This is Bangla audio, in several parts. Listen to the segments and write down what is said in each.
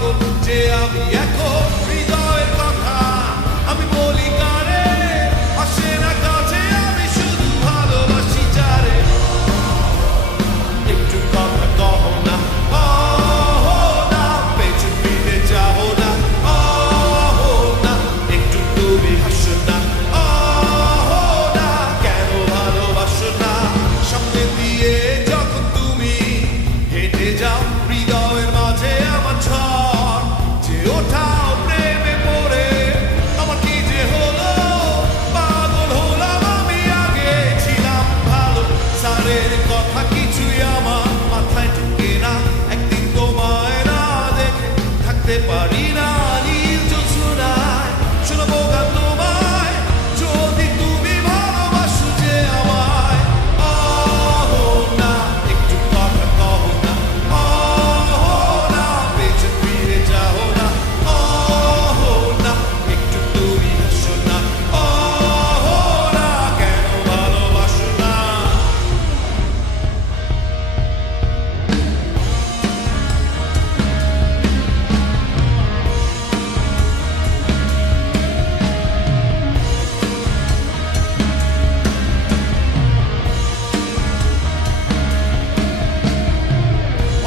পাগল যে আমি এখন হৃদয়ের কথা আমি বলি কারে আসে না কাছে আমি শুধু ভালোবাসি যারে একটু কথা কহো না না পেছন ফিরে যাও না না একটু তুমি হাসো না না কেন ভালোবাসো না সামনে দিয়ে যখন তুমি হেঁটে যাও হৃদয়ের মাঝে আমার ঝড় যে ওঠাও প্রেমে পড়ে আমার কি যে হলো পাগল হলাম আমি আগে ছিলাম ভালো সারের কথা কিছুই আমার মাথায় ঢুকে না একদিন তোমায় না দেখে থাকতে পারি না নীল জোছনায় শুনবো গান তোমায় যদি তুমি ভালোবাসো যে আমায় না একটু কথা কহো না না পেছন ফিরে যাও না না একটু তুমি হাসো না না কেন ভালোবাসো না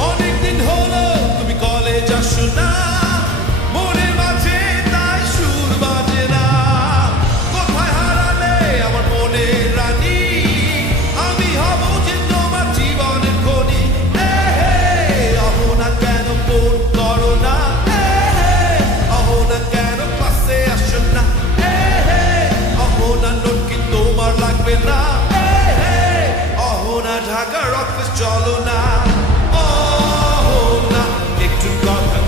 অনেকদিন হলো তুমি কলেজ আসো না মনের মাঝে তাই সুর বাজে না কোথায় হারালে আমার মনের রানী আমি হব যে তোমার জীবনের খনি অহো না কেন ফোন করো না অহো না কেন ক্লাসে আসো না অহো না নোট কি তোমার লাগবে না অহো না ঢাকার অফিস চলো না না একটু কথা